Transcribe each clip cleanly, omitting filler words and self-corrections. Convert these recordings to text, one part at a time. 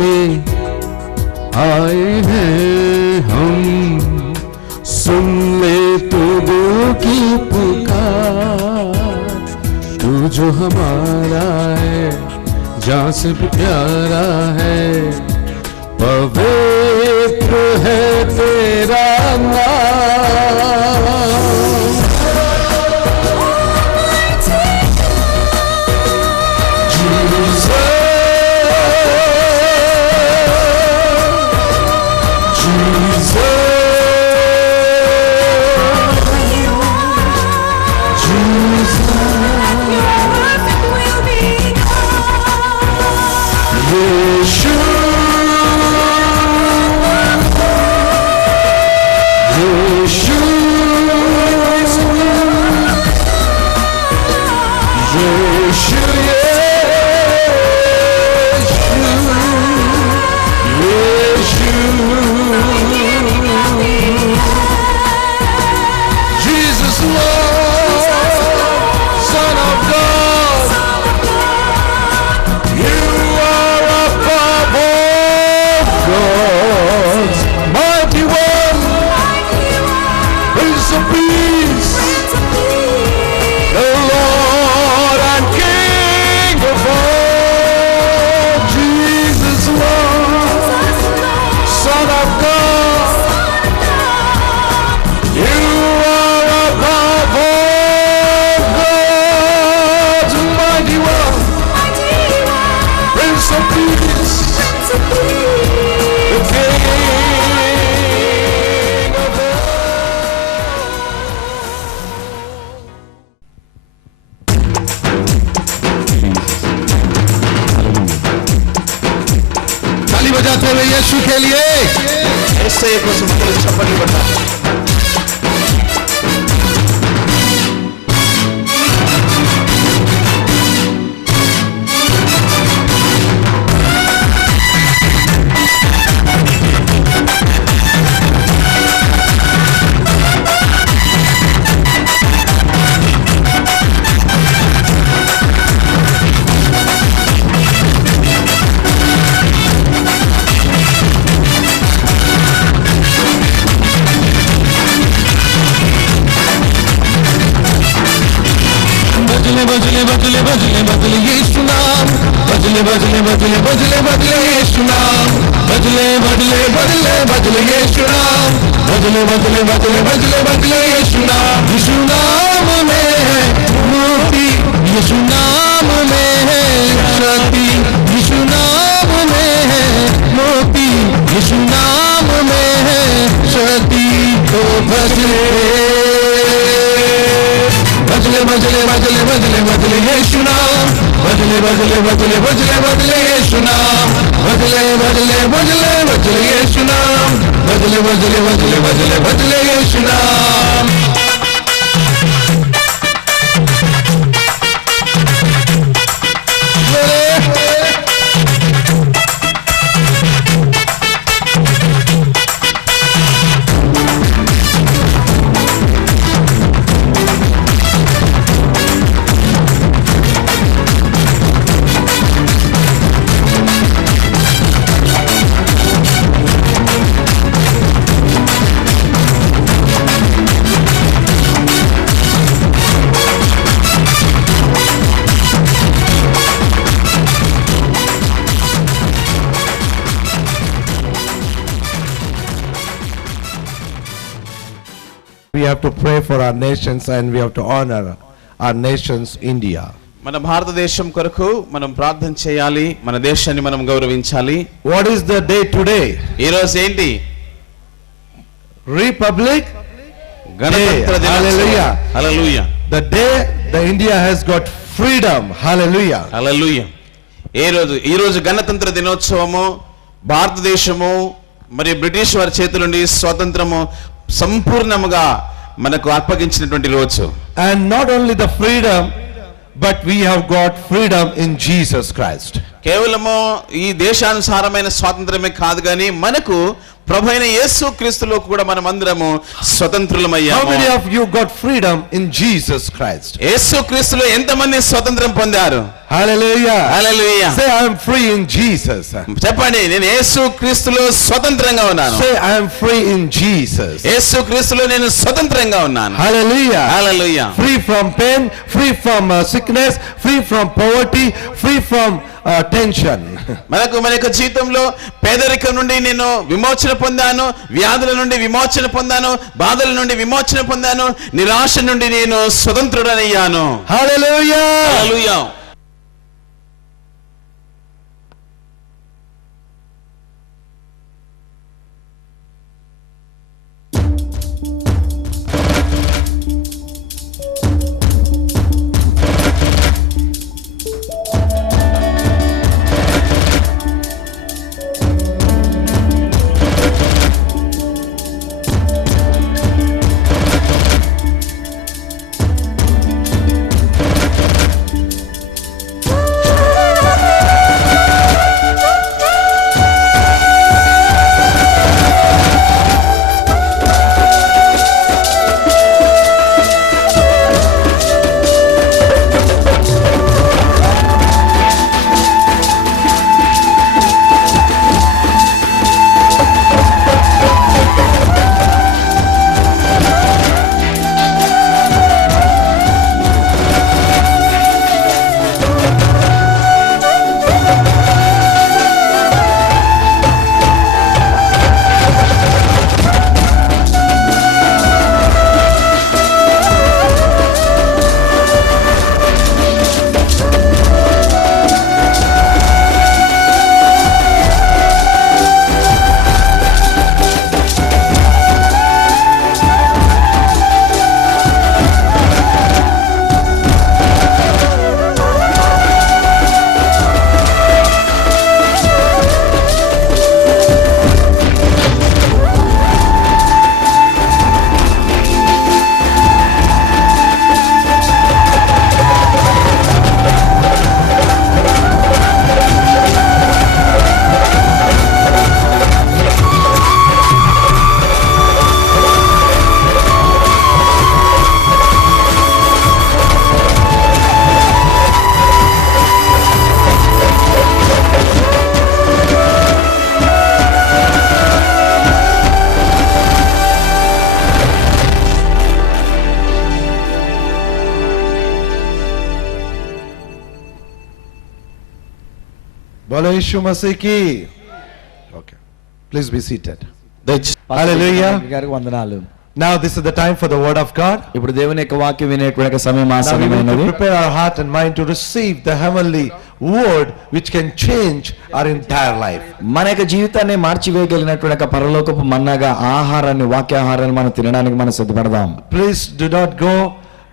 में आए हैं हम, सुन ले तू दिल की पुकार। तू जो हमारा है, जान से भी प्यारा है, पवित्र है तेरा नाम। बजाते हुए यीशु के लिए ऐसे एक चप्पल बता। बजले बजले बजले बजले यीशु नाम, बजले बजले बजले बजले बजले यीशु नाम, बजले बजले बजले बजले यीशु नाम, बजले बजले बजले बजले बजले यीशु नाम। यीशु नाम में है मुक्ति, यीशु नाम में है शक्ति, यीशु नाम में है मुक्ति, यीशु नाम में है शक्ति। तो बजले बजले बजले बजले बजले बजले यीशु नाम, बजले बजले बजले बजले बजले यीशु नाम, बजले बजले बजले बजले यीशु नाम, बजले बजले बजले बजले बजले यीशु नाम। We have to pray for our nations and we have to honor our nations, India. మన భారతదేశం కొరకు మనం ప్రార్థన చేయాలి, మన దేశాన్ని మనం గౌరవించాలి. What is the day today? ఈ రోజు ఏంటి? Republic గణతంత్ర దినోత్సవం. Hallelujah. Hallelujah. The day the India has got freedom. Hallelujah. హల్లెలూయా. ఈ రోజు గణతంత్ర దినోత్సవము, భారతదేశము మరియు బ్రిటిష్ వారి చేతుల నుండి స్వాతంత్రము సంపూర్ణముగా మనకు అప్పగించినటువంటి రోజు. And not only the freedom, but we have got freedom in Jesus Christ. కేవలము ఈ దేశానుసారమైన స్వాతంత్రమే కాదు కానీ మనకు ప్రభువైన యేసు క్రీస్తులో కూడా మనమందరము How స్వతంత్రులమయ్యాము. many of you got freedom in Jesus Christ? యేసు క్రీస్తులో ఎంతమంది స్వతంత్రం పొందారు? Hallelujah. Hallelujah. Say, I am free in Jesus. చెప్పండి, నేను యేసు క్రీస్తులో స్వతంత్రంగా ఉన్నాను. Say, I am free in Jesus. యేసు క్రీస్తులో నేను స్వతంత్రంగా ఉన్నాను. Hallelujah. Hallelujah. Free from pain, free from sickness, free from poverty, free from tension. మన యొక్క జీవితంలో పేదరికం నుండి నేను విమోచన పొందాను, వ్యాధుల నుండి విమోచన పొందాను, బాధల నుండి విమోచన పొందాను, నిరాశ నుండి నేను స్వతంత్రుడనయ్యాను. Hallelujah. హల్లెలూయా. बोलो यीशु मसीह की. Okay. Please be seated. Hallelujah. గారికి వందనాలు. Now this is the time for the word of God. ఇప్పుడు దేవుని యొక్క వాక్యం వినేటువంటి సమయం Now we need to ఆసన్నమైనది. prepare our heart and mind to receive the heavenly word which can change our entire life. మన యొక్క జీవితాన్ని మార్చివేయగలిగినటువంటి ఒక పరలోకపు మన్నాగా ఆహారాన్ని వాక్యాహారాన్ని మనం తినడానికి మనం సిద్ధపడదాం. Please do not go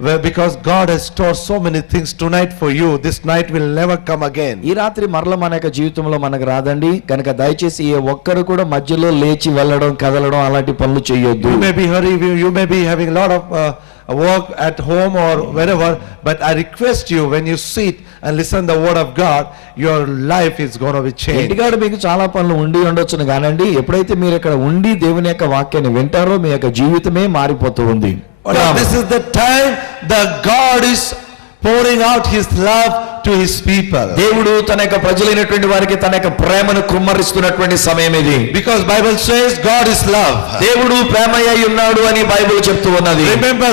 where, because God has stored so many things tonight for you. This night will never come again. ఈ రాత్రి మరల మన యొక్క జీవితంలో మనకు రాదండి కనుక దయచేసి ఏ ఒక్కరు కూడా మధ్యలో లేచి వెళ్ళడం కదలడం అలాంటి పనులు చేయొద్దు. You may be hurrying, you may be having a lot of work at home or wherever, but I request you, when you sit and listen the word of God, your life is going to be changed. ఇంటికాడ మీకు చాలా పనులు ఉండి ఉండొచ్చును కానండి ఎప్పుడైతే మీరు ఇక్కడ ఉండి దేవుని యొక్క వాక్యాన్ని వింటారో మీ యొక్క జీవితమే మారిపోతూ ఉంది. Now, this is the time that God is pouring out his love to his people. దేవుడు తన యొక్క ప్రజలైనటువంటి వారికి తన యొక్క ప్రేమను కుమ్మరిస్తున్నటువంటి సమయం ఇది. Because Bible says God is love. దేవుడు ప్రేమయ్య ఉన్నాడు అని బైబిల్ చెప్తూ ఉన్నది. Remember,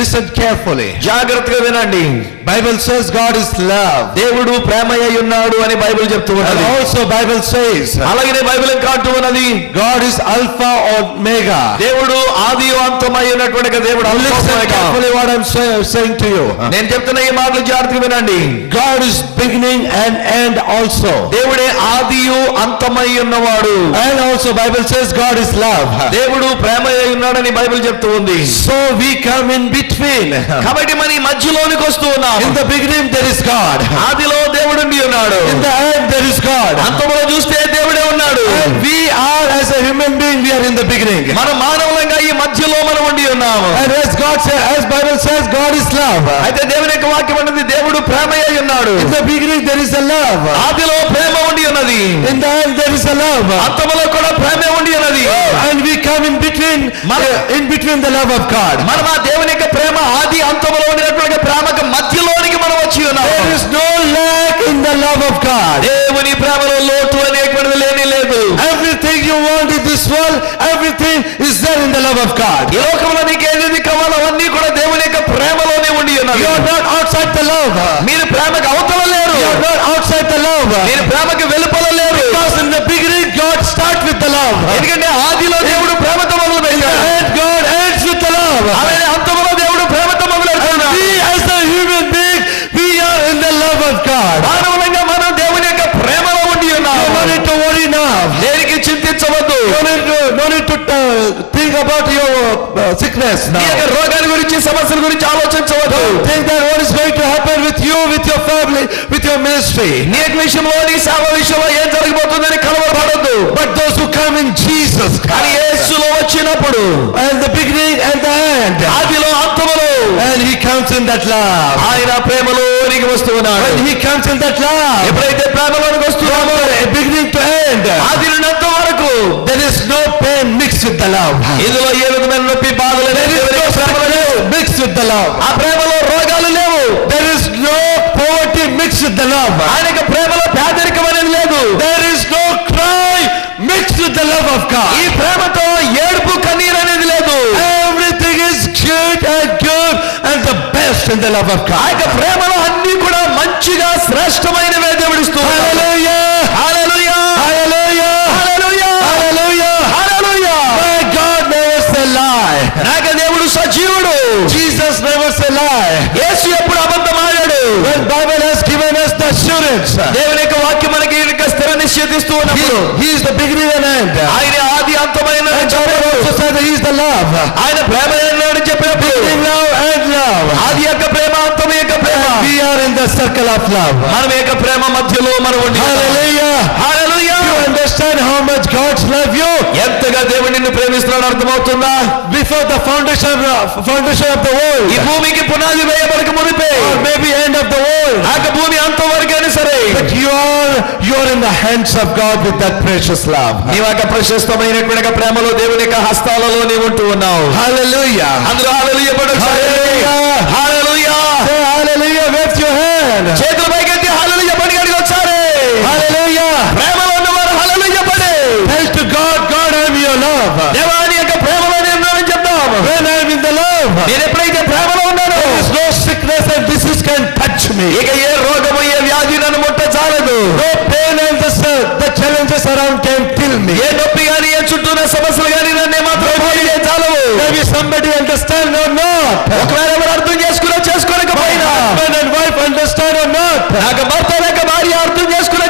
listen carefully. జాగ్రత్తగా వినండి. Bible says God is love. దేవుడు ప్రేమయ్య ఉన్నాడు అని బైబిల్ చెప్తూ And ఉన్నది. also Bible says అలాగే బైబిల్ కాంటూ ఉన్నది God is Alpha or Omega. దేవుడు ఆది అంతమై ఉన్నటువంటి దేవుడు. Listen carefully what I'm saying to you. నేను చెప్తున్న ఈ మాటలు జాగ్రత్తగా వినండి. God is beginning and end also. దేవుడే ఆదియు అంతమై ఉన్నవాడు. And also Bible says God is love. దేవుడు ప్రేమయ్య ఉన్నాడని బైబిల్ చెప్తూ ఉంది. So we come in between. కాబట్టి మన ఈ మధ్యలోనికి వస్తూ ఉన్నాం. In the beginning there is God. ఆదిలో దేవుడు ఉండి ఉన్నాడు. In the end there is God. అంతములో చూస్తే దేవుడే ఉన్నాడు. And we are, as a human being, we are in the beginning. మన మానవులంగా ఈ మధ్యలో మనం ఉండి ఉన్నాము. And as God said, as Bible Bible says God is love. అయితే దేవుని యొక్క వాక్యం అన్నది దేవుడు ప్రేమయే ఉన్నాడు. In the beginning there is a love. ఆదిలో ప్రేమ ఉండి ఉన్నది. In the end there is a love. అంతములో కూడా ప్రేమే ఉండి ఉన్నది. And we come in between the love of God. మనం ఆ దేవుని యొక్క ప్రేమ ఆది అంతములో ఉండినటువంటి ప్రేమకు మధ్యలోనికి మనం వచ్చి ఉన్నాం. There is no lack in the love of God. దేవుని ప్రేమలో లోటు అనేటువంటిది లేనే లేదు. Everything you want in this world, everything is there in the love of God. ఈ లోకంలో నీకు ఏది కావాలో అవన్నీ కూడా దేవుని యొక్క ప్రేమలోనే ఉండి ఉన్నవి. You are not outside the love. మీరు ప్రేమకు అవతల లేరు. You are not outside the love. మీరు ప్రేమకు వెలుపల లేరు. Because in the beginning God starts with the love. ఎందుకంటే ఆదిలో దేవుడు ప్రేమతో మొదలు పెట్టాడు. And God ends with the love. అలాగే అంతములో దేవుడు ప్రేమతో మొదలు పెడతాడు. We as a human being, we are in the love of God. మానవులంగా మనం దేవుని యొక్క ప్రేమలో ఉండి ఉన్నాం. You don't need to worry now. దేనికి చింతించవద్దు. No need to think about your sickness now. ఈ యొక్క రోగాల గురించి సమస్యల గురించి ఆలోచించవద్దు. Think that what is going to happen with you, with your family, with your ministry. నీ యొక్క విషయంలో నీ సేవ విషయంలో ఏం జరగబోతుందని కలవరపడొద్దు. But those who come in Jesus కానీ Christ, యేసులో వచ్చినప్పుడు and the beginning and the end, ఆదిలో అంతములో and he comes in that love. ఆయన ప్రేమలోనికి వస్తూ ఉన్నాడు. When he comes in that love, ఎప్పుడైతే ప్రేమలోనికి వస్తున్నామో beginning to end, ఆది నుండి అంతం వరకు there is no pain mixed with the love. ఇందులో ఏ విధమైన నొప్పి బాధలు There is no ప్రేమలో లేవు. sickness mixed with the love. ఆ ప్రేమలో రోగాలు లేవు. There is no poverty mixed with the love. ఆయన యొక్క ప్రేమలో పేదరికం అనేది లేదు. There is no cry mixed with the love of God. ఈ ప్రేమతో ఏడుపు కన్నీరు అనేది లేదు. Everything is good and the best in the love of ఆ God. యొక్క ప్రేమలో అన్ని కూడా మంచిగా శ్రేష్టమైనవే దేవుడిస్తూ ఉన్నాడు. Hallelujah! Hallelujah! Hallelujah! Hallelujah! Hallelujah! Hallelujah! My God never say lie. నాక దేవుడు సజీవుడు. Jesus never say lie. యేసు ఎప్పుడు అబద్ధం ఆడాడు. When Bible has given us the assurance, దేవుని యొక్క వాక్యం మనకి ఈ యొక్క స్థిర నిశ్చయిస్తూ ఉన్నప్పుడు he is the beginning and end. ఆయన ఆది అంతమైన And God also said that he is the love. ఆయన ప్రేమ అని చెప్పినప్పుడు Beginning love and love. ఆది యొక్క ప్రేమ అంతం యొక్క ప్రేమ We are in the circle of love. మనం యొక్క ప్రేమ మధ్యలో మనం ఉండి Hallelujah! Hallelujah! You understand how much God loves you? ఎంతగా దేవుడు నిన్ను ప్రేమిస్తున్నాడు అర్థమవుతుందా? Before the foundation of the world, ఈ భూమికి పునాది వేయబడక మునిపే or maybe end of the world, ఆ భూమి అంతం వరకైనా సరే but you are in the hands of God with that precious love. నీవు యొక్క ప్రశస్తమైనటువంటి ప్రేమలో దేవుని యొక్క హస్తాలలో నీవు ఉంటూ ఉన్నావు. Hallelujah! అందరూ హల్లెలూయా పడు. Hallelujah! Hallelujah! Say hallelujah, wave your hand. చేతులు పైకెత్తి హల్లెలూయా పడి అడిగి వచ్చారు. Hallelujah! ప్రేమలో ఉన్నవారు హల్లెలూయా పడి Tell to God, God, I am your love. దేవాని యొక్క ప్రేమలో నేను చెప్తాం. When I am in the love, నేను ఎప్పుడైతే ప్రేమలో ఉన్నానో there is no sickness and disease can touch me. ఇక ఏ రోగము ఏ వ్యాధి నన్ను ముట్ట చాలదు. No pain and the challenges around can kill me. ఏ నొప్పి గాని ఏ చుట్టూ ఉన్న సమస్యలు గాని నన్ను ఏమాత్రం పోయి చాలవు. Maybe somebody understand or not. ఒకవేళ ఎవరు అర్థం చేసుకోలేకపోయినా Husband and wife understand or not. నాకు భర్త లేక భార్య అర్థం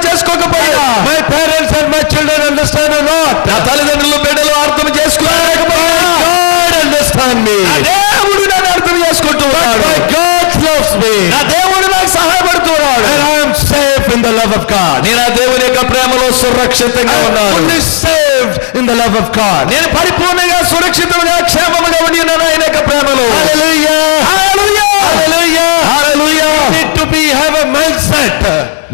చేసుకోకపోయినా My parents and my children understand or not. నా తల్లిదండ్రులు బిడ్డలు అర్థం చేసుకోలేకపోయినా God understand me. నా దేవుడు నన్ను అర్థం చేసుకుంటున్నాడు. My God loves me. నా దేవుడు నాకు సహాయపడుతున్నాడు. And I am safe in the love of God. నేను ఆ దేవుని యొక్క ప్రేమలో సురక్షితంగా I am ఉన్నాను. fully saved in the love of God. నేను పరిపూర్ణంగా సురక్షితంగా క్షేమముగా ఉండి ఉన్నాను ఆయన యొక్క ప్రేమలో. Hallelujah. Hallelujah! Hallelujah. Hallelujah! You need to have a mindset.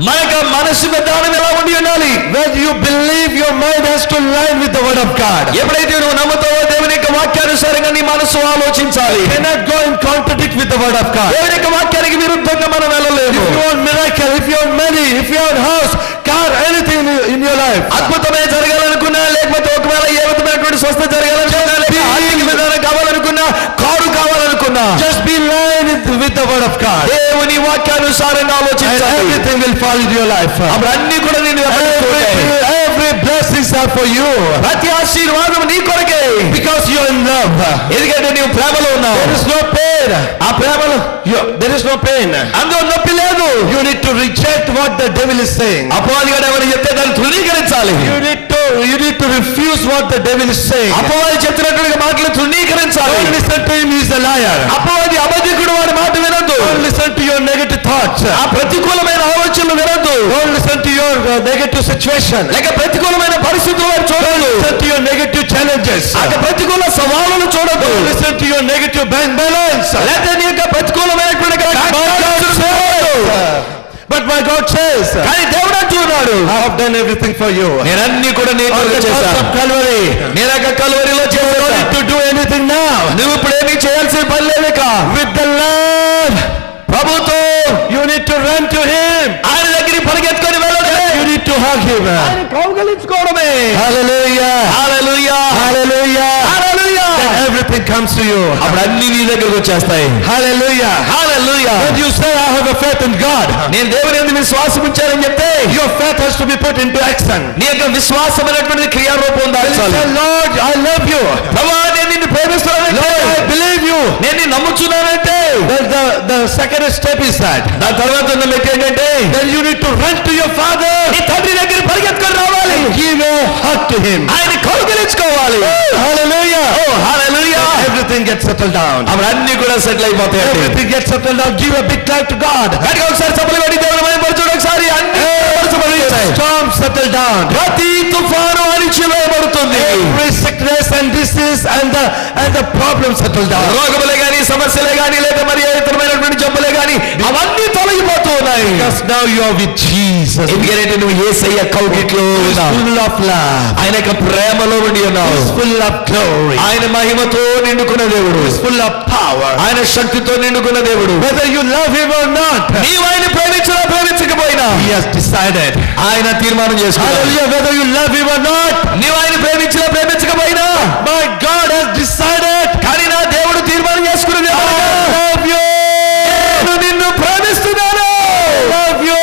మనకు మనసు విధానం ఎలా ఉండి ఉండాలి? When you believe, your mind has to line with the word of God. ఎప్పుడైతే నువ్వు నమ్ముతావో దేవుని యొక్క వాక్యానుసారంగా నీ మనసు ఆలోచించాలి. Cannot go in contradict with the word of God. దేవుని యొక్క వాక్యానికి విరుద్ధంగా మనం వెళ్ళలేము. If you want miracle, if you want money, if you want house, car, anything in your life, అద్భుతమే జరగాలనుకున్నా లేకపోతే ఒకవేళ ఏ విధమైనటువంటి స్వస్థ జరగాలనుకున్నా లేక ఆర్థిక విధానం కావాలనుకున్నా కారు కావాలనుకున్నా just be lined with the word of God. దేవుని వాక్యానుసారంగా And ఆలోచించాలి. everything will fall into your life. అప్పుడు అన్ని కూడా నేను Every blessings are for you. ప్రతి ఆశీర్వాదం నీ కొరకే. Because you are in love. ఎందుకంటే నీవు ప్రేమలో ఉన్నావు. There is no pain. ఆ ప్రేమలో There is no pain. అందులో నొప్పి లేదు. You need to reject what the devil is saying. అపవాదిగాడు ఎవరు చెప్తే దాన్ని తృణీకరించాలి. You need to refuse what the devil is saying. అపవాది చెప్తున్నటువంటి మాటలు తృణీకరించాలి. Don't listen to him, he is a liar. అపవాది అబద్ధికుడు వాడి మాట వినొద్దు. Don't listen to your negative thoughts. ఆ ప్రతికూలమైన ఆలోచన ఆలోచనలు వినొద్దు. Don't listen to your negative situation. లేక ప్రతికూలమైన పరిస్థితులు వైపు Don't చూడొద్దు. listen to your negative challenges. లేక ప్రతికూల సవాళ్ళను చూడొద్దు. Don't listen to your negative bank balance. లేక నీ యొక్క ప్రతికూలమైనటువంటి But my God says, కానీ దేవుడు అంటున్నాడు, I have done everything for you. నేనన్నీ కూడా నీ On కొరకు the cross చేశాను. of Calvary. నేను యొక్క కల్వరిలో You don't చేశాను. need to do anything now. నువ్వు ఇప్పుడు ఏమీ చేయాల్సిన పని లేక With the Lord, ప్రభుతో you need to run to Him. ఆయన దగ్గరికి పరిగెత్తుకొని వెళ్ళడమే. You need to hug Him. ఆయన కౌగలించుకోవడమే. Hallelujah. Hallelujah, Hallelujah. Hallelujah. Then everything comes to you. అప్పుడు అన్ని నీ దగ్గరకు వచ్చేస్తాయి. Hallelujah. Hallelujah. When you say, I have a faith in God, నేను దేవుని యందు విశ్వాసం ఉంచానని చెప్తే your faith has to be put into action. నీ యొక్క విశ్వాసం అనేటువంటి క్రియారూపం When you దాల్చాలి. say, Lord, I love you. ప్రభువా నేను నిన్ను ప్రేమిస్తున్నానంటే, Lord, I believe you. నేను నిన్ను నమ్ముచున్నానంటే, Then the second step is that. దాని తర్వాత ఉన్న మెట్టు ఏంటంటే Then you need to run to your Father నీ తండ్రి దగ్గర పరిగెత్తుకొని రావాలి. and give a hug to Him. ఆయన కౌగలించుకోవాలి. Hallelujah. ఓ హల్లెలూయా. Everything gets settled down. అప్పుడు అన్ని కూడా సెటిల్ అయిపోతాయి. Everything gets settled down. Give a big clap to God. గట్టిగా ఒకసారి చప్పట్లు కొట్టి దేవుని మహిమపరచుడు. ఒకసారి అన్ని పరచబడతాయి. Storm settle down. ప్రతి తుఫాను అణిచివేయబడుతుంది. Every sickness and disease and the problem settle down. రోగములే గాని, సమస్యలే గాని, లేదా మరి ఏ ఇతరమైనటువంటి జబ్బులే గాని అవన్నీ తొలగిపోతూ ఉన్నాయి. Because now you are with Jesus. ఎందుకంటే నువ్వు యేసయ్య కౌగిట్లో ఉన్నావు. Full of love. ఆయన యొక్క ప్రేమలో ఉండి ఉన్నావు. Full of glory. ఆయన మహిమతో నిండుకున్న దేవుడు. Full of power. ఆయన శక్తితో నిండుకున్న దేవుడు. Whether you love Him or not, నీవు ఆయన ప్రేమించినా ప్రేమించకపోయినా He has decided. ఆయన తీర్మానం చేసుకున్నాడు. Hallelujah. Whether you love Him or not, నీవు ఆయన ప్రేమించినా ప్రేమించకపోయినా my God has decided. కానీ నా దేవుడు తీర్మానం చేసుకున్నది I love you. నేను నిన్ను ప్రేమిస్తున్నాను. Love you.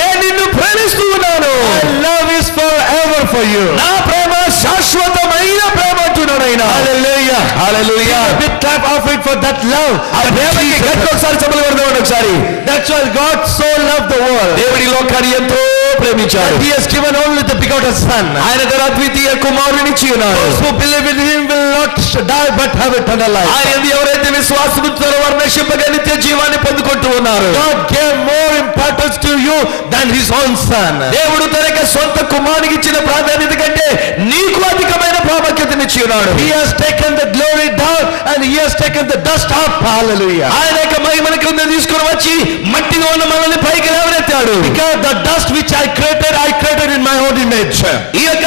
నేను నిన్ను ప్రేమిస్తూ ఉన్నాను. My love is forever for you. నా ప్రేమ శాశ్వతమైన ప్రేమ అంటున్నాడు ఆయన. Hallelujah. Hallelujah. A big clap offering for that love. ఆ ప్రేమకి గట్టిగా ఒకసారి చప్పట్లు కొడదామండి ఒకసారి. That's why God so loved the world. దేవుడి లోకాన్ని ఎంతో ప్రేమించాడు. He has given only the begotten Son. ఆయన తన అద్వితీయ కుమారునిచ్చి ఉన్నాడు. Those who believe in Him will not die but have eternal life. ఆయన యందు ఎవరైతే విశ్వాసం ఉంచుతారో వారు నశింపగా నిత్య జీవాన్ని పొందుకుంటూ ఉన్నారు. God gave more importance to you than His own Son. దేవుడు తన యొక్క సొంత కుమారునికి ఇచ్చిన ప్రాధాన్యత కంటే నీకు అధికమైన ప్రాముఖ్యతనిచ్చి ఉన్నాడు. He has taken the glory down and He has taken the dust up. Hallelujah. ఆయన యొక్క మహిమను క్రింద తీసుకుని వచ్చి మట్టిగా ఉన్న మనల్ని పైకి లేవనెత్తాడు. Because the dust which I created in my own image. ఈ యొక్క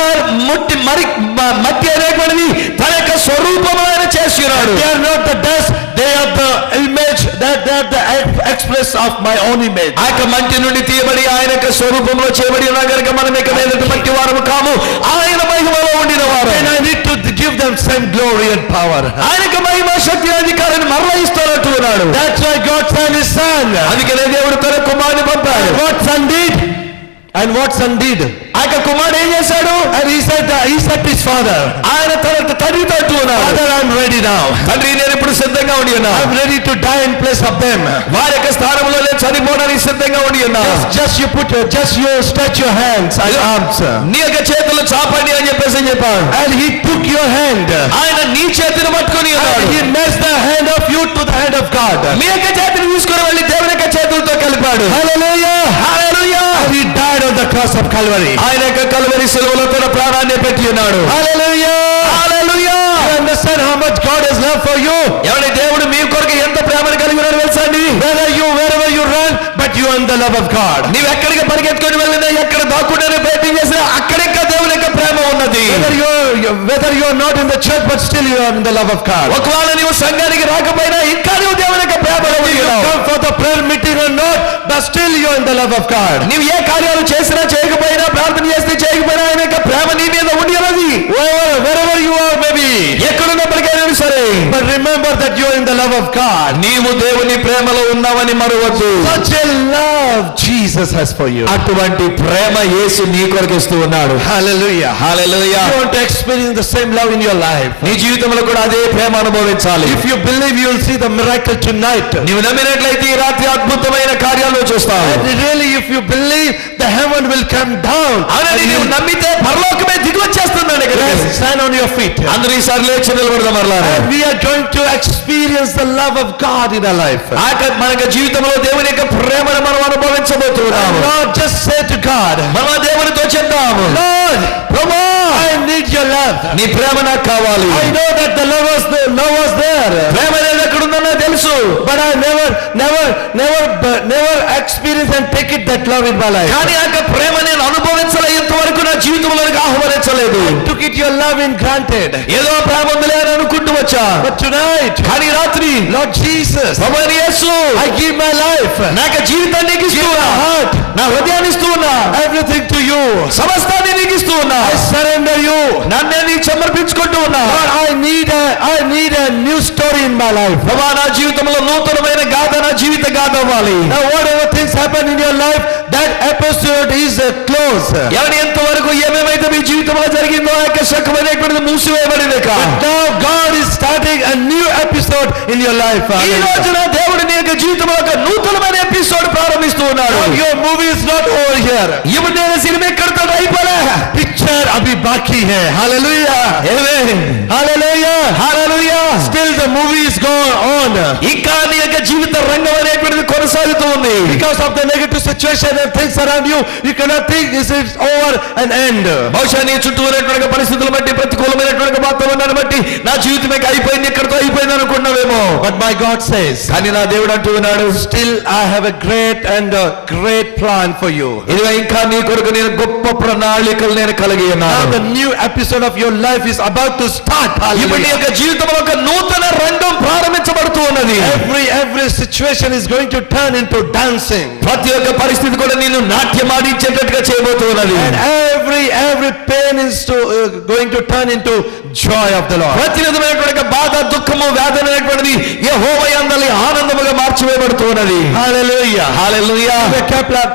మట్టి అనేటువంటిది తన యొక్క స్వరూపం ఆయన చేసి ఉన్నాడు. They are not the dust, they are the image, they are the express of my own image. ఆ యొక్క మట్టి నుండి తీయబడి ఆయన యొక్క స్వరూపంలో చేయబడి ఉన్నా కనుక మనం ఇక మీద మట్టి వారము కాము, ఆయన మహిమలో ఉండిన వారు. And I need to give them same glory and power. ఆయన యొక్క మహిమ శక్తి అధికారాన్ని మరలా ఇస్తానంటూ ఉన్నాడు. That's why God sent His Son. అందుకనే దేవుడు తన కుమారుని పంపాడు. And what Son did? And what Son did? ఆ యొక్క కుమారుడు ఏం చేశాడు? And he said to his father, ఆయన తన తండ్రితో అంటూ ఉన్నాడు, Father, I'm ready now. తండ్రి నేను ఇప్పుడు సిద్ధంగా ఉండి ఉన్నా. I'm ready to die in place of them. వారి యొక్క స్థానంలో నేను చనిపోవడానికి సిద్ధంగా ఉండి ఉన్నా. Just you stretch your hands and arms. నీ యొక్క చేతులు చాపండి అని చెప్పేసి చెప్పాడు. And He took your hand. ఆయన నీ చేతిని పట్టుకొని ఉన్నాడు. And He matched the hand of you to the hand of God. మీ యొక్క చేతిని తీసుకుని వెళ్ళి దేవుని యొక్క చేతులతో కలిపాడు. Hallelujah. Hallelujah. And He died on the cross of Calvary. ఆయన యొక్క కల్వరి శిలువలో తన ప్రాణాన్ని పెట్టి ఉన్నాడు. Hallelujah. Hallelujah. You understand how much God has love for you? ఎవరి దేవుడు మీ కొరకు ఎంత ప్రేమను కలిగి ఉన్నాడో తెలుసా అండి? Wherever you run, but you are in the love of God. నీవు ఎక్కడికి పరిగెత్తుకొని వెళ్ళినా, ఎక్కడ దాక్కుంటే ప్రయత్నం చేసినా అక్కడ ఇంకా దేవుని యొక్క ప్రేమ ఉన్నది. Whether you are not in the church, but still you are in the love of God. ఒకవేళ నీవు సంఘానికి రాకపోయినా ఇంకా నీవు దేవుని యొక్క ప్రేమలో Whether you ఉన్నావు. come for the prayer meeting or not, but still you are in the love of God. నీవు ఏ కార్యాలు చేసినా చేయకపోయినా, ప్రార్థన చేస్తే చేయకపోయినా ఆయన యొక్క ప్రేమ నీ మీద ఉండి ఉన్నది. Wherever you are, maybe. ఎక్కడున్నప్పటికైనా సరే, But remember that you are in the love of God. నీవు దేవుని ప్రేమలో ఉన్నావని మరవద్దు. Such a love Jesus has for you. అటువంటి ప్రేమ యేసు నీ కొరకు ఇస్తూ ఉన్నాడు. Hallelujah. Hallelujah. You want to experience the same love in your life. నీ జీవితంలో కూడా అదే ప్రేమ అనుభవించాలి. If you believe, you will see the miracle tonight. నీవు నమ్మినట్లయితే ఈ రాత్రి అద్భుతమైన కార్యాలు చూస్తావు. And really, if you believe, the heaven will come down. అవునండి, నీవు నమ్మితే పరలోకమే దిగి వచ్చేస్తున్నాడు. Stand on your feet. అందరూ ఈసారి లేచి నిలబడదాం మరలా. And we are going to experience the love of God in our life. మన జీవితంలో దేవుని యొక్క ప్రేమను మనం అనుభవించబోతున్నాము. Lord, just say to God, మన దేవునితో చెప్తాము, Lord, Prabhu, I need your love. నీ ప్రేమ నాకు కావాలి. I know that the love was there. ప్రేమ ఎక్కడ ఉందో నాకు తెలుసు. But I never experience and take it that love in my life. కానీ ఆ ప్రేమ నేను అనుభవించలే, ఇంతవరకు నా జీవితంలోకి ఆహ్వానించలేదు. I took it your love in granted. ఏదో ప్రేమ ఉందిలే అని అనుకుంటూ వచ్చా. But tonight, కానీ రాత్రి, Lord Jesus, ప్రభువైన యేసు, I give my life. నాకు జీవితాన్ని నీకు ఇస్తున్నా. నా హృదయాన్ని ఇస్తున్నా. Everything to you. సమస్తాన్ని నీకు ఇస్తున్నా. I surrender you. నన్ను నీకు సమర్పించుకుంటూ ఉన్నా. Lord, I need a new story in my life. ప్రభువా, నా జీవితంలో నూతనమైన గాథ, నా జీవిత గాథ అవ్వాలి. Now whatever things happen in your life, that episode is closed. ఎవరి ఎంతవరకు ఏమేమైతే మీ జీవితంలో జరిగిందో ఆ యొక్క శకమైనటువంటి మూసివేయబడింది. Now God is starting a new episode in your life. ఈ రోజున దేవుడు నీ యొక్క జీవితంలో ఒక నూతనమైన ఎపిసోడ్ ప్రారంభిస్తూ ఉన్నాడు. Your movie is not over here. ఇప్పుడు నేను సినిమా ఎక్కడితో అయిపోలే. పిక్చర్ అభి బాకీ high. Hallelujah. Amen. Hallelujah. Hallelujah. Still the movie is going on. ఇంకా నీ యొక్క జీవిత రంగం అనేటువంటిది కొనసాగుతూ ఉంది. Because of the negative situation and things around you, you cannot think this is over and end. బహుశా నీ చుట్టూ ఉన్నటువంటి పరిస్థితులను బట్టి, ప్రతికూలమైనటువంటి వాతావరణాన్ని బట్టి నా జీవితం అయిపోయింది, ఎక్కడితో అయిపోయింది అనుకున్నావేమో. But my God says, కానీ నా దేవుడు అంటూ ఉన్నాడు, still I have a great plan for you. ఇదిగో ఇంకా నీ కొరకు నేను గొప్ప ప్రణాళికలు నేను కలిగి ఉన్నాను. Now the new episode of your life is about to start. ఇప్పుడు నీ యొక్క జీవితంలో ఒక నూతన రంగం ప్రారంభించబడుతూ ఉన్నది. Every situation is going to turn into dancing. ప్రతి ఒక్క పరిస్థితి కూడా నిన్ను నాట్యమాడించేటట్టుగా చేయబోతున్నది. And every pain is going to turn into joy of the Lord. ప్రతి విధమైనటువంటి బాధ, దుఃఖము, వేదన అనేటువంటిది యెహోవా యందలి ఆనందముగా మార్చివేయబడుతున్నది. Hallelujah. Hallelujah.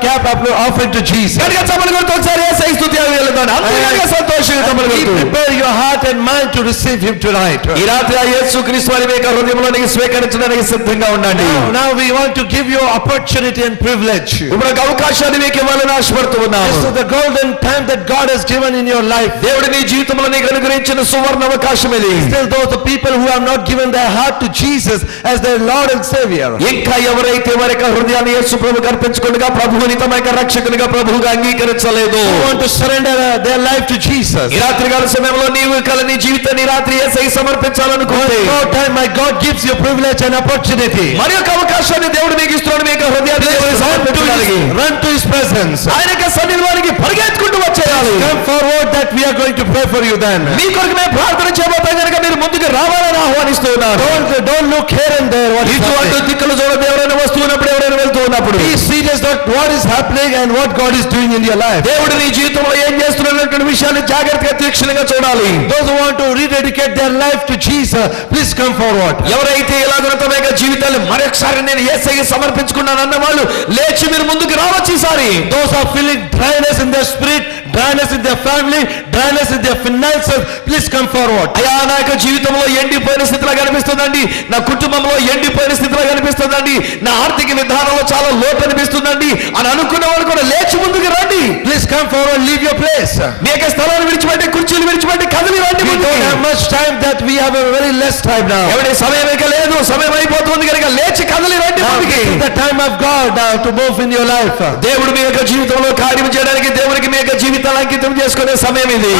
Clap offering to Jesus. గట్టిగా చప్పట్లు కొడుతూ ఒకసారి యేసయ్య స్తుతి హల్లెలూయా. అంతగా సంతోషంగా చప్పట్లు కొడుతూ. Prepare your heart and mind to receive him tonight. ఈ రాత్రి యేసుక్రీస్తు వారి యొక్క హృదయంలోనికి స్వీకరించడానికి సిద్ధంగా ఉండండి. Now we want to give you opportunity and privilege. ఇప్పుడు అవకాశాన్ని మీకు ఇవ్వాలని ఆశపడుతూ ఉన్నాము. This is the golden time that God has given in your life. దేవుడు నీ జీవితంలో నీకు అనుగ్రహించిన సువర్ణ అవకాశం ఇది. Still those the people who have not given their heart to Jesus as their Lord and Savior. ఇంకా ఎవరైతే వారి యొక్క హృదయాన్ని యేసు ప్రభువుకి అర్పించుకొనగా, ప్రభువుని తమ యొక్క రక్షకునిగా ప్రభువుగా అంగీకరించలేదు. Who want to surrender their life to Jesus. ఈ రాత్రి కాల సమయంలో నీవు నీ జీవితాన్ని రాత్రి యేసయ్యకి సమర్పించాలనుకుంటే, no time my God gives you privilege and opportunity. మరి ఒక అవకాశాన్ని దేవుడు మీకు ఇస్తున్నాడు. మీ యొక్క హృదయాన్ని సమర్పించడానికి run to his presence. ఆయన యొక్క సన్నిధిలోనికి పరిగెత్తుకుంటూ వచ్చేయాలి. Come forward that we are going to pray for you then. మీ కొరకు మేము ప్రార్థన చేయబోతాం కనుక మీరు ముందుకు రావాలని ఆహ్వానిస్తూ ఉన్నాను. Don't look here and there. ఇటు అటు దిక్కులు చూడదు. ఎవరైనా వస్తున్నప్పుడు, ఎవరైనా వెళ్తూ ఉన్నప్పుడు be serious that what is happening and what God is doing in your life. దేవుడు నీ జీవితంలో ఏం చేస్తున్నటువంటి విషయాన్ని జాగ్రత్తగా తీక్షణంగా చూడాలి. Those who want to rededicate their life to Jesus, please come forward. ఎవరైతే ఇలాగ తమ యొక్క జీవితాలు మరొకసారి నేను యేసయ్యకి సమర్పించుకున్నాను అన్న వాళ్ళు లేచి మీరు ముందుకు రావచ్చు ఈసారి. Those are feeling dryness in their spirit, dryness in their family, dryness in their finances, please come forward. అయ్యా, నా యొక్క జీవితంలో ఎండిపోయిన స్థితిలో కనిపిస్తుందండి, నా కుటుంబంలో ఎండిపోయిన స్థితిలో కనిపిస్తుందండి, నా ఆర్థిక విధానంలో చాలా లోటు అనిపిస్తుందండి అని అనుకున్న వాళ్ళు కూడా లేచి ముందుకు రండి. Please come forward, leave your place. మీ యొక్క స్థలాన్ని విడిచిపెట్టి, కుర్చీలు విడిచిపెట్టి కదిలి రండి. We don't have much time, that we have a very less time now. ఎవరి సమయం ఇక లేదు, సమయం అయిపోతుంది కనుక లేచి కదిలి రండి ముందుకి. The time of God to move in your life. దేవుడు మీ యొక్క జీవితంలో కార్యం చేయడానికి, దేవునికి మీ యొక్క జీవితాన్ని అంకితం చేసుకునే సమయం ఇది.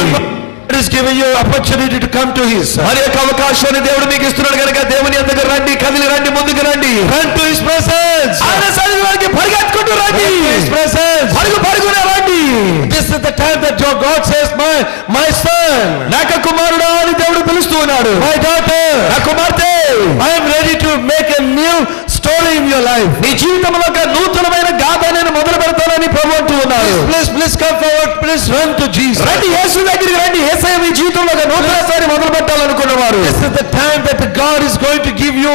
God is giving you opportunity to come to his. మరి యొక్క అవకాశాన్ని దేవుడు మీకు ఇస్తున్నాడు కనుక దేవుని యొద్దకు రండి, కదిలి రండి, ముందుకు రండి. Run to his presence. ఆయన సన్నిధిలోకి పరిగెత్తుకుంటూ రండి. His presence. పరుగునే రండి. This is the time that your God says, my son, నా కుమారుడా అని దేవుడు పిలుస్తూ ఉన్నాడు. My daughter, నా కుమార్తె, I am ready to make a new story in your life. నీ జీవితంలో ఒక నూతనమైన గాథ నేను మొదలు పెడతానని ప్రభువు అంటూ ఉన్నాడు. Please come forward, please run to Jesus. రండి యేసు దగ్గరికి రండి. యేసయ్య మీ జీవితంలో ఒక నూతనసారి మొదలు పెట్టాలనుకున్నవారు. This is the time that God is going to give you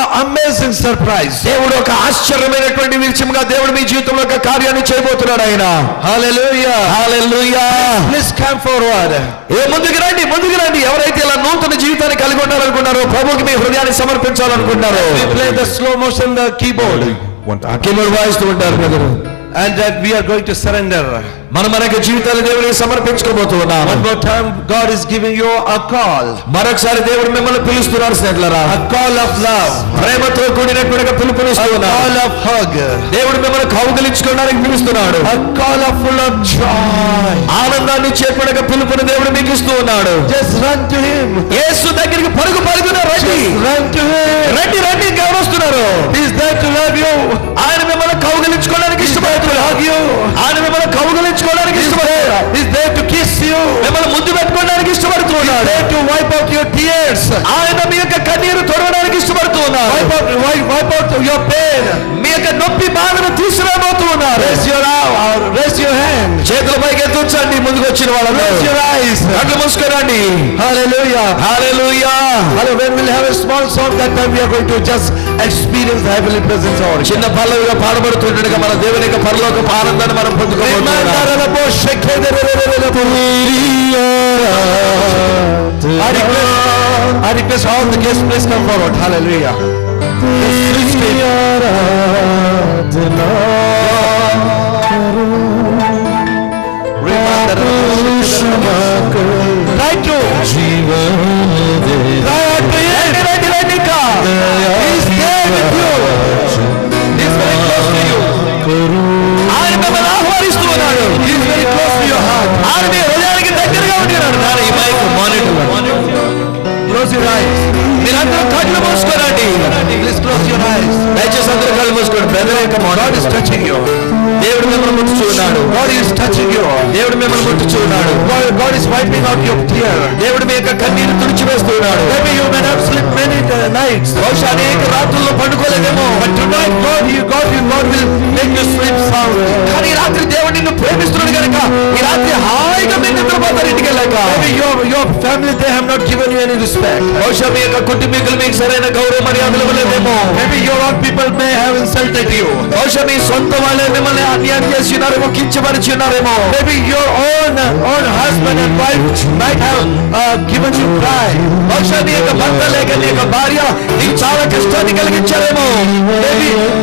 an amazing surprise. దేవుడు ఒక ఆశ్చర్యమైనటువంటి విషయంగా దేవుడు మీ జీవితంలో ఒక కార్యాన్ని చేయబోతున్నాడు ఆయన. Hallelujah. Hallelujah. Please come forward. ముందుకు రండి, ముందుకు రండి. ఎవరైతే ఇలా నూతన జీవితాన్ని కలిగి ఉండాలనుకున్నారో, ప్రభువుకి మీ హృదయాన్ని సమర్పించాలనుకుంటారో, we play the slow motion the keyboard. Keyboard వాయిస్తూ ఉంటారు కదా. and that we are going to surrender. మనం మన యొక్క జీవితాలు దేవునికి సమర్పించుకోబోతున్నాం. One more time, God is giving you a call. మరొకసారి దేవుడు మిమ్మల్ని పిలుస్తున్నారు స్నేహితులారా. A call of love. ప్రేమతో కూడినటువంటి పిలుపునిస్తున్నాడు. A call of hug. దేవుడు మిమ్మల్ని కౌగిలించుకోవడానికి పిలుస్తున్నాడు. A call of full of joy. ఆనందాన్ని చేపడక పిలుపుని దేవుడు మీకు ఇస్తూ ఉన్నాడు. Just run to him. యేసు దగ్గరికి పరుగు పరుగున రండి. Just run to him. రండి రండి ఇంకా వస్తున్నారు. He is there to love you. ఆయన మిమ్మల్ని కౌగిలించుకోవడానికి ఇష్టపడుతున్నాడు. Hug you. ఆయన మిమ్మల్ని కౌగిలించుకోవడానికి ఇష్టపడుతున్నాడు. He is there to kiss you. మిమ్మల్ని ముద్దు పెట్టుకోవడానికి ఇష్టపడుతున్నాడు. There to wipe out your tears. ఆయన మీ యొక్క కన్నీరు తొడవడానికి ఇష్టపడుతున్నాడు. Wipe out your pain. మీ యొక్క నొప్పి బాధను తీసుకురాబోతున్నారు. Raise your hand. చేతుల పైకి ఎత్తుంచండి. ముందుకు వచ్చిన వాళ్ళు Raise your eyes. కళ్ళు మూసుకోరండి. Hallelujah. Hallelujah. Hello, when we'll have a small song, that time we are going to just experience the heavenly presence of our చిన్న పల్లవిగా పాడబడుతుండగా మన దేవుని యొక్క పరలోక ఆనందాన్ని మనం పొందుకోబోతున్నాం. I request all the guests, please come forward. Hallelujah. Right to ఆయన మిమ్మల్ని ఆహ్వానిస్తూ ఉన్నాడు. He's very close to your heart. ఆయన మీ హృదయానికి దగ్గరగా ఉంటున్నాడు. ఈ mic monitor. Close your eyes. మీరందరూ కళ్ళు మూసుకోరండి. Please close your eyes. దయచేసి అందరూ కళ్ళు మూసుకోండి. బ్రదర్ యొక్క God is touching you. దేవుడు మిమ్మల్ని ముట్టుచూ ఉన్నాడు. God is touching you. దేవుడు మిమ్మల్ని ముట్టుచూ ఉన్నాడు. God is wiping out your tear. దేవుడు మీ యొక్క కన్నీరు తుడిచివేస్తూ ఉన్నాడు. Maybe you may not sleep many nights. బహుశా అనేక రాత్రుల్లో పండుకోలేదేమో. But tonight God will make you sleep sound. కానీ ఈ రాత్రి దేవుడు నిన్ను ప్రేమిస్తున్నాడు కనుక ఈ రాత్రి హాయిగా మీరు నిద్రపోతారు ఇంటికి వెళ్ళాక. Maybe your family, they have not given you any respect. బహుశా మీ యొక్క కుటుంబీకులు మీకు సరైన గౌరవ మర్యాదలు ఇవ్వలేదేమో. Maybe your own people may have insulted you. బహుశా మీ సొంత వాళ్ళే మిమ్మల్ని అన్యాయం చేసి ఉన్నారేమో, కించపరిచి ఉన్నారేమో. Maybe your own husband and wife might have given you pride. బహుశా నీ యొక్క భర్త లేక నీ యొక్క భార్య నీకు చాలా కష్టాన్ని కలిగించారేమో.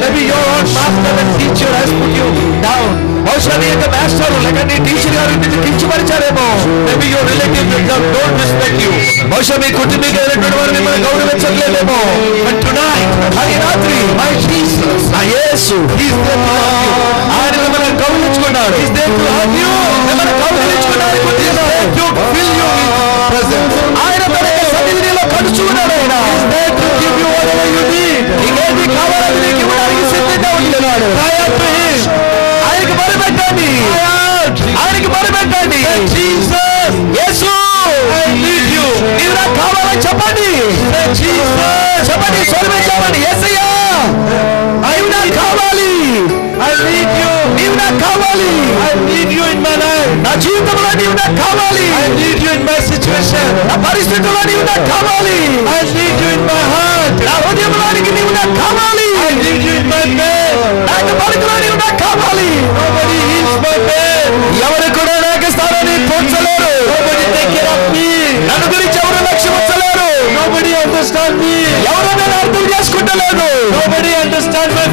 Maybe your own master and teacher has put you down. బహుశా నీ యొక్క మాస్టర్ లేక నీ టీచర్ గారు నిన్ను కించపరిచారేమో. Maybe your relatives don't respect you. బహుశా మీ కుటుంబీకులైనటువంటి వారు మిమ్మల్ని గౌరవించట్లేదేమో. But tonight, కానీ రాత్రి my Jesus, ఆ యేసు He's there to love you. ఆయన మిమ్మల్ని కౌగిలించుకున్నాడు. He's there to hug you. మిమ్మల్ని కౌగిలించుకున్నాడు. He's there to fill you with presence. ఆయన తన యొక్క సన్నిధిలో కడుచుకున్నాడు. ఆయన He's there to give you whatever you need. నీకేది కావాలని నీకు ఇవ్వడానికి సిద్ధంగా ఉంటున్నాడు. Cry out to Him. ఆయనకి మొరపెట్టండి. ఆయనకి మొరపెట్టండి. Jesus, Yesu I need you. నీవు నాకు కావాలని చెప్పండి. Jesus, చెప్పండి, స్వరమే చెప్పండి. యేసయ్యా నీవు నాకు కావాలి. I need you. నీవు నాకు కావాలి. I need you in my life. నా జీవితంలో నీవు నాకు కావాలి. I need you in my situation. నా పరిస్థితుల్లో నీవు నాకు కావాలి. I need you in my heart. నా హృదయంలోనికి నీవు నాకు కావాలి. I need you in my bed. నాకు పలుకులో నీవు నాకు కావాలి. Nobody heals my bed. ఎవరు కూడా నాకు స్థానాన్ని పోల్చలేరు. Nobody take care of me. నన్ను గురించి ఎవరు లక్ష్యపరచలేరు. Nobody understand me. ఎవరు నన్ను అర్థం చేసుకుంటలేదు. Nobody understand my